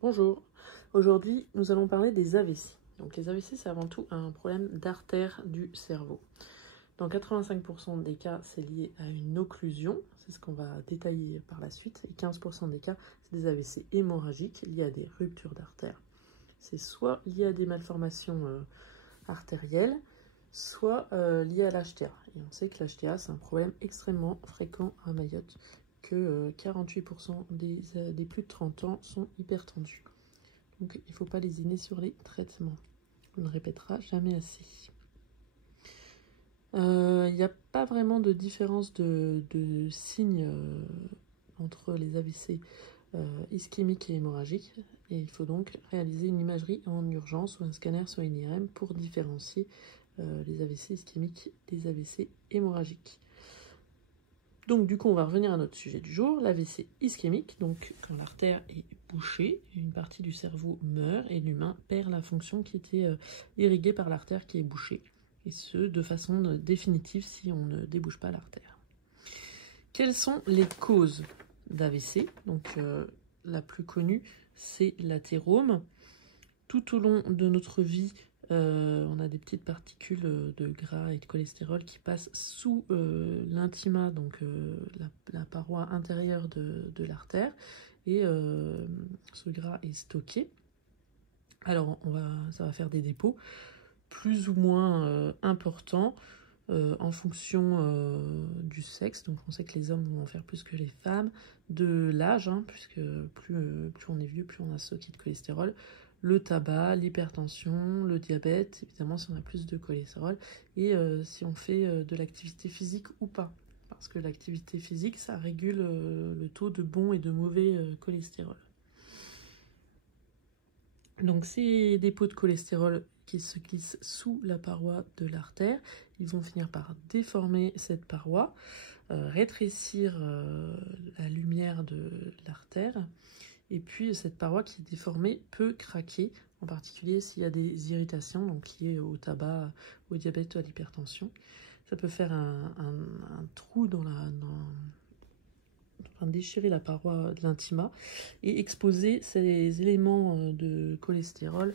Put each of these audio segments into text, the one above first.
Bonjour, aujourd'hui nous allons parler des AVC. Donc les AVC c'est avant tout un problème d'artère du cerveau. Dans 85% des cas c'est lié à une occlusion, c'est ce qu'on va détailler par la suite, et 15% des cas c'est des AVC hémorragiques liés à des ruptures d'artères. C'est soit lié à des malformations artérielles, soit lié à l'HTA. Et on sait que l'HTA c'est un problème extrêmement fréquent à Mayotte, que 48% des plus de 30 ans sont hypertendus. Donc il ne faut pas lésiner sur les traitements. On ne répétera jamais assez. Il n'y a pas vraiment de différence de signes entre les AVC ischémiques et hémorragiques. Et il faut donc réaliser une imagerie en urgence ou un scanner sur une IRM pour différencier les AVC ischémiques des AVC hémorragiques. Donc du coup on va revenir à notre sujet du jour, l'AVC ischémique, donc quand l'artère est bouchée, une partie du cerveau meurt et l'humain perd la fonction qui était irriguée par l'artère qui est bouchée, et ce de façon définitive si on ne débouche pas l'artère. Quelles sont les causes d'AVC? Donc la plus connue c'est l'athérome. Tout au long de notre vie, on a des petites particules de gras et de cholestérol qui passent sous l'intima, donc la paroi intérieure de l'artère, et ce gras est stocké. Alors ça va faire des dépôts plus ou moins importants en fonction du sexe. Donc on sait que les hommes vont en faire plus que les femmes, de l'âge, puisque plus on est vieux, plus on a stocké de cholestérol, le tabac, l'hypertension, le diabète, évidemment si on a plus de cholestérol, et si on fait de l'activité physique ou pas. Parce que l'activité physique, ça régule le taux de bon et de mauvais cholestérol. Donc ces dépôts de cholestérol qui se glissent sous la paroi de l'artère, ils vont finir par déformer cette paroi, rétrécir la lumière de l'artère, et puis cette paroi qui est déformée peut craquer, en particulier s'il y a des irritations donc liées au tabac, au diabète, à l'hypertension. Ça peut faire un trou déchirer la paroi de l'intima et exposer ces éléments de cholestérol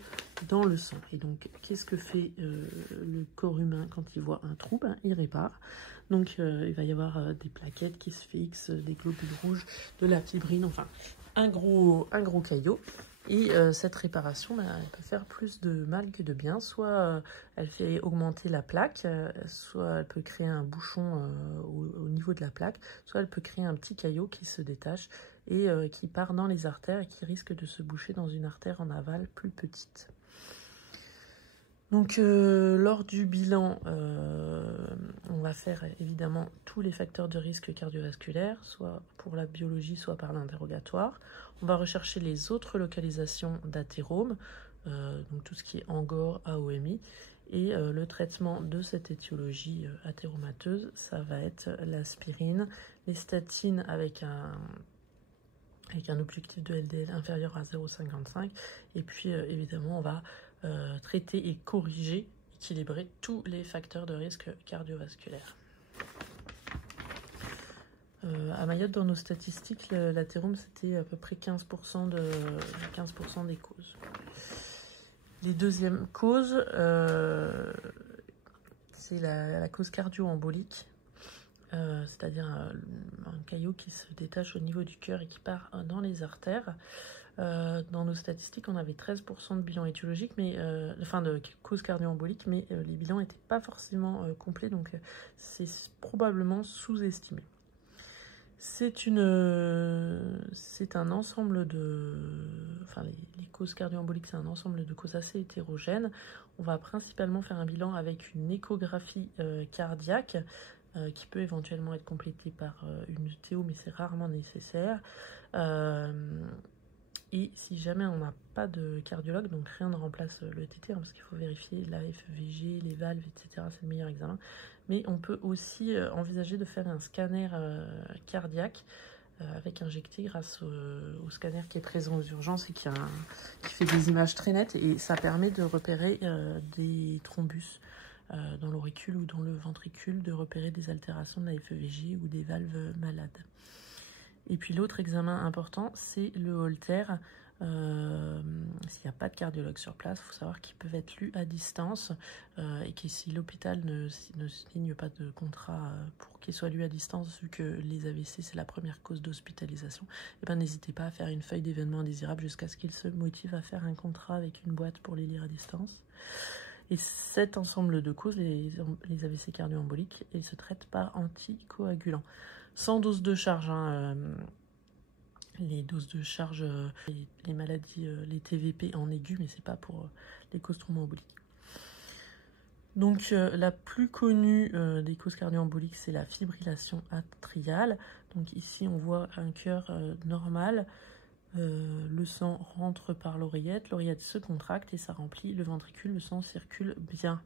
dans le sang. Et donc, qu'est-ce que fait le corps humain quand il voit un trou? Il répare. Donc, il va y avoir des plaquettes qui se fixent, des globules rouges, de la fibrine, enfin, un gros caillot. Et cette réparation, elle peut faire plus de mal que de bien. Soit elle fait augmenter la plaque, soit elle peut créer un bouchon au niveau de la plaque, soit elle peut créer un petit caillot qui se détache et qui part dans les artères et qui risque de se boucher dans une artère en aval plus petite. Donc lors du bilan, on va faire évidemment tous les facteurs de risque cardiovasculaire, soit pour la biologie, soit par l'interrogatoire. On va rechercher les autres localisations d'athérome, donc tout ce qui est angor, AOMI, et le traitement de cette étiologie athéromateuse, ça va être l'aspirine, les statines avec un objectif de LDL inférieur à 0,55, et puis évidemment on va traiter et corriger, équilibrer tous les facteurs de risque cardiovasculaire. À Mayotte, dans nos statistiques, l'athérome c'était à peu près 15% des causes. Les deuxièmes causes, c'est la cause cardio-embolique, c'est-à-dire un caillot qui se détache au niveau du cœur et qui part dans les artères. Dans nos statistiques, on avait 13% de bilan étiologique, de cause cardio-embolique, mais les bilans n'étaient pas forcément complets, donc c'est probablement sous-estimé. C'est un ensemble de... les causes cardio-emboliques, c'est un ensemble de causes assez hétérogènes. On va principalement faire un bilan avec une échographie cardiaque, qui peut éventuellement être complétée par une TO, mais c'est rarement nécessaire. Et si jamais on n'a pas de cardiologue, donc rien ne remplace le TT, parce qu'il faut vérifier la FVG, les valves, etc. C'est le meilleur examen. Mais on peut aussi envisager de faire un scanner cardiaque avec injecté grâce au scanner qui est présent aux urgences et qui fait des images très nettes. Et ça permet de repérer des thrombus dans l'auricule ou dans le ventricule, de repérer des altérations de la FEVJ ou des valves malades. Et puis l'autre examen important, c'est le Holter, S'il n'y a pas de cardiologue sur place, il faut savoir qu'ils peuvent être lus à distance et que si l'hôpital ne signe pas de contrat pour qu'ils soient lus à distance, vu que les AVC c'est la première cause d'hospitalisation, et ben n'hésitez pas à faire une feuille d'événements indésirables jusqu'à ce qu'ils se motivent à faire un contrat avec une boîte pour les lire à distance. Et cet ensemble de causes, les AVC cardio-emboliques, ils se traitent par anticoagulants. Sans dose de charge, hein, les doses de charge, les maladies, les TVP en aigu, mais c'est pas pour les causes thromboemboliques. Donc la plus connue des causes cardio-emboliques, c'est la fibrillation atriale. Donc ici on voit un cœur normal, le sang rentre par l'oreillette se contracte et ça remplit le ventricule, le sang circule bien.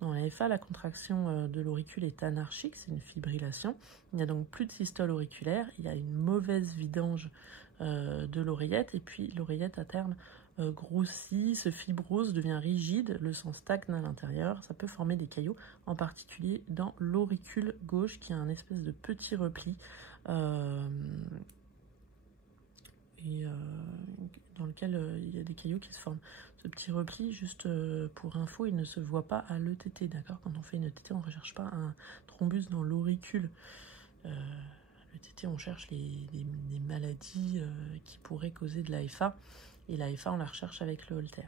Dans la FA, la contraction de l'auricule est anarchique, c'est une fibrillation. Il n'y a donc plus de systole auriculaire, il y a une mauvaise vidange de l'oreillette, et puis l'oreillette à terme grossit, se fibrose, devient rigide, le sang stagne à l'intérieur, ça peut former des caillots, en particulier dans l'auricule gauche qui a un espèce de petit repli dans lequel il y a des caillots qui se forment. Ce petit repli, juste pour info, il ne se voit pas à l'ETT, d'accord? Quand on fait une ETT, on ne recherche pas un thrombus dans l'auricule. L'ETT, on cherche des maladies qui pourraient causer de l'AFA, et l'AFA, on la recherche avec le Holter.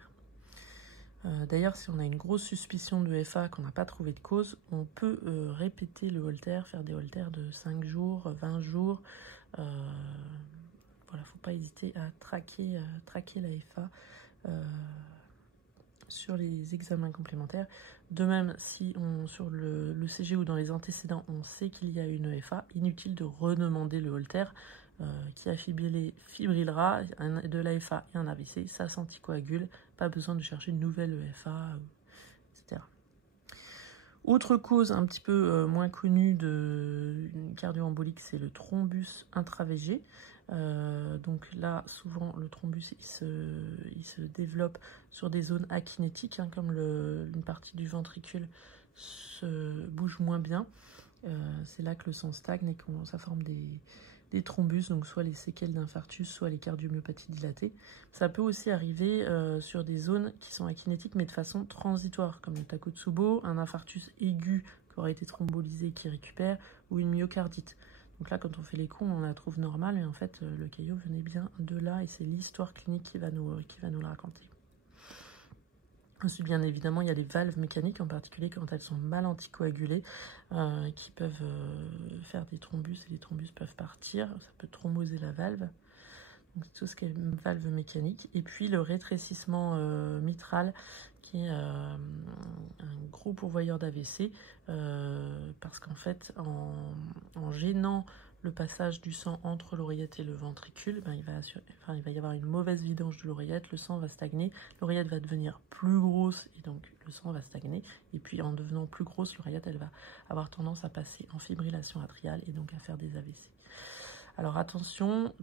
D'ailleurs, si on a une grosse suspicion de FA, qu'on n'a pas trouvé de cause, on peut répéter le Holter, faire des Holters de 5 jours, 20 jours. Voilà, faut pas hésiter à traquer la FA sur les examens complémentaires. De même, si sur le CG ou dans les antécédents, on sait qu'il y a une FA, inutile de redemander le Holter qui a fibrillera de l'AFA et un AVC, ça s'anticoagule, pas besoin de chercher une nouvelle EFA, etc. Autre cause un petit peu moins connue de cardio-embolique, c'est le thrombus intravégé. Donc là, souvent, le thrombus il se développe sur des zones akinétiques, hein, comme une partie du ventricule se bouge moins bien. C'est là que le sang stagne et que ça forme des thrombus, donc soit les séquelles d'infarctus, soit les cardiomyopathies dilatées. Ça peut aussi arriver sur des zones qui sont akinétiques, mais de façon transitoire, comme le Takotsubo, un infarctus aigu qui aurait été thrombolysé qui récupère, ou une myocardite. Donc là, quand on fait l'écho, on la trouve normale, et en fait, le caillot venait bien de là, et c'est l'histoire clinique qui va nous le raconter. Ensuite, bien évidemment, il y a les valves mécaniques, en particulier quand elles sont mal anticoagulées, qui peuvent faire des thrombus, et les thrombus peuvent partir. Ça peut thromboser la valve. Donc, tout ce qui est valve mécanique. Et puis, le rétrécissement mitral, qui est un gros pourvoyeur d'AVC, parce qu'en fait, en gênant le passage du sang entre l'oreillette et le ventricule, ben, il va y avoir une mauvaise vidange de l'oreillette, le sang va stagner, l'oreillette va devenir plus grosse et donc le sang va stagner, et puis en devenant plus grosse, l'oreillette elle va avoir tendance à passer en fibrillation atriale et donc à faire des AVC. Alors attention,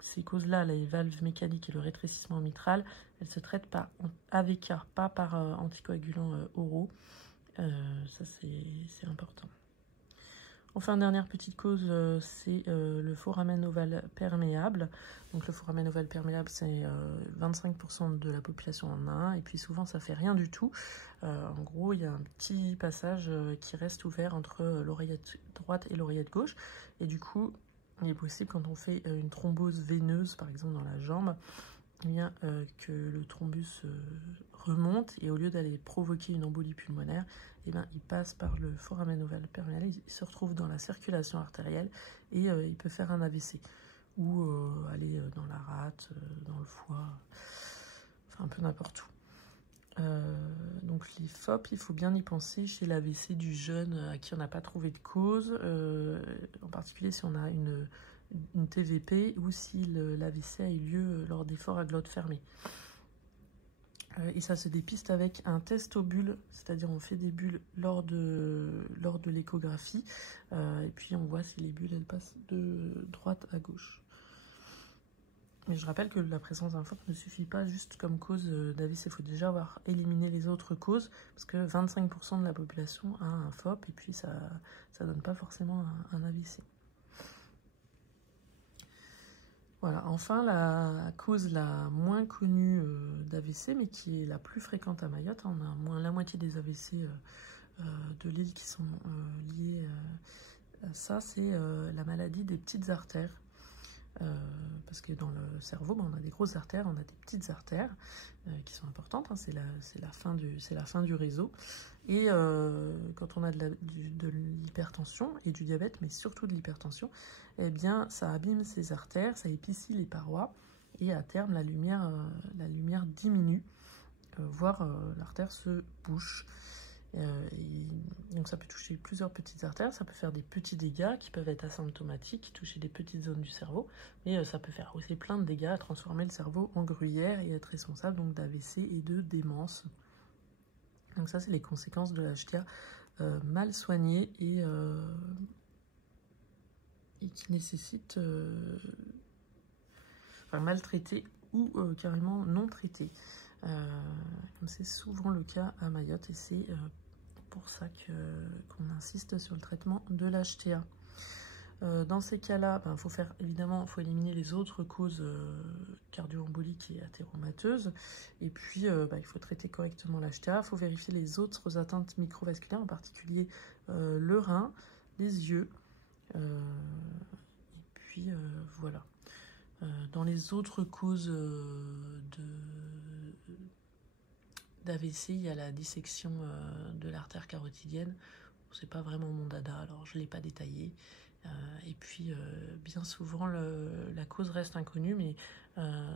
ces causes-là, les valves mécaniques et le rétrécissement mitral, elles se traitent par AVK, pas par anticoagulants oraux, ça c'est important. Enfin, dernière petite cause, c'est le foramen ovale perméable. Donc le foramen ovale perméable, c'est 25% de la population en a un, et puis souvent ça fait rien du tout. En gros, il y a un petit passage qui reste ouvert entre l'oreillette droite et l'oreillette gauche, et du coup, il est possible quand on fait une thrombose veineuse, par exemple dans la jambe, eh bien, que le thrombus remonte, et au lieu d'aller provoquer une embolie pulmonaire, eh bien, il passe par le foramen ovale perméable, il se retrouve dans la circulation artérielle et il peut faire un AVC ou aller dans la rate, dans le foie, enfin un peu n'importe où. Donc les FOP, il faut bien y penser chez l'AVC du jeune à qui on n'a pas trouvé de cause, en particulier si on a une TVP ou si l'AVC a eu lieu lors d'efforts à glotte fermée. Et ça se dépiste avec un test aux bulles, c'est-à-dire on fait des bulles lors de l'échographie, et puis on voit si les bulles elles passent de droite à gauche. Mais je rappelle que la présence d'un FOP ne suffit pas juste comme cause d'AVC, il faut déjà avoir éliminé les autres causes, parce que 25% de la population a un FOP, et puis ça donne pas forcément un AVC. Voilà, enfin la cause la moins connue d'AVC, mais qui est la plus fréquente à Mayotte, on a moins la moitié des AVC de l'île qui sont liés à ça, c'est la maladie des petites artères. Parce que dans le cerveau, on a des grosses artères, on a des petites artères qui sont importantes, hein, c'est la fin du réseau. Et quand on a de l'hypertension et du diabète, mais surtout de l'hypertension, eh bien ça abîme ces artères, ça épaissit les parois, et à terme la lumière diminue, voire l'artère se bouche. Donc ça peut toucher plusieurs petites artères, ça peut faire des petits dégâts qui peuvent être asymptomatiques, toucher des petites zones du cerveau, mais ça peut faire aussi plein de dégâts, transformer le cerveau en gruyère et être responsable donc d'AVC et de démence. Donc ça c'est les conséquences de la HTA mal soignée et qui nécessite mal traitée ou carrément non traitée. Comme c'est souvent le cas à Mayotte, et c'est pour ça qu'on insiste sur le traitement de l'HTA. Dans ces cas-là, évidemment, faut éliminer les autres causes cardio-emboliques et athéromateuses. Et puis, il faut traiter correctement l'HTA. Il faut vérifier les autres atteintes microvasculaires, en particulier le rein, les yeux. Et puis, voilà. Dans les autres causes d'AVC, il y a la dissection de l'artère carotidienne. C'est pas vraiment mon dada, alors je ne l'ai pas détaillé. Et puis, bien souvent, la cause reste inconnue, mais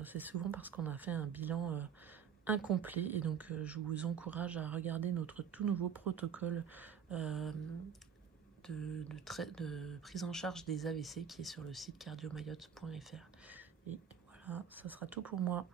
c'est souvent parce qu'on a fait un bilan incomplet. Et donc, je vous encourage à regarder notre tout nouveau protocole de prise en charge des AVC qui est sur le site cardiomayotte.fr. Et voilà, ça sera tout pour moi.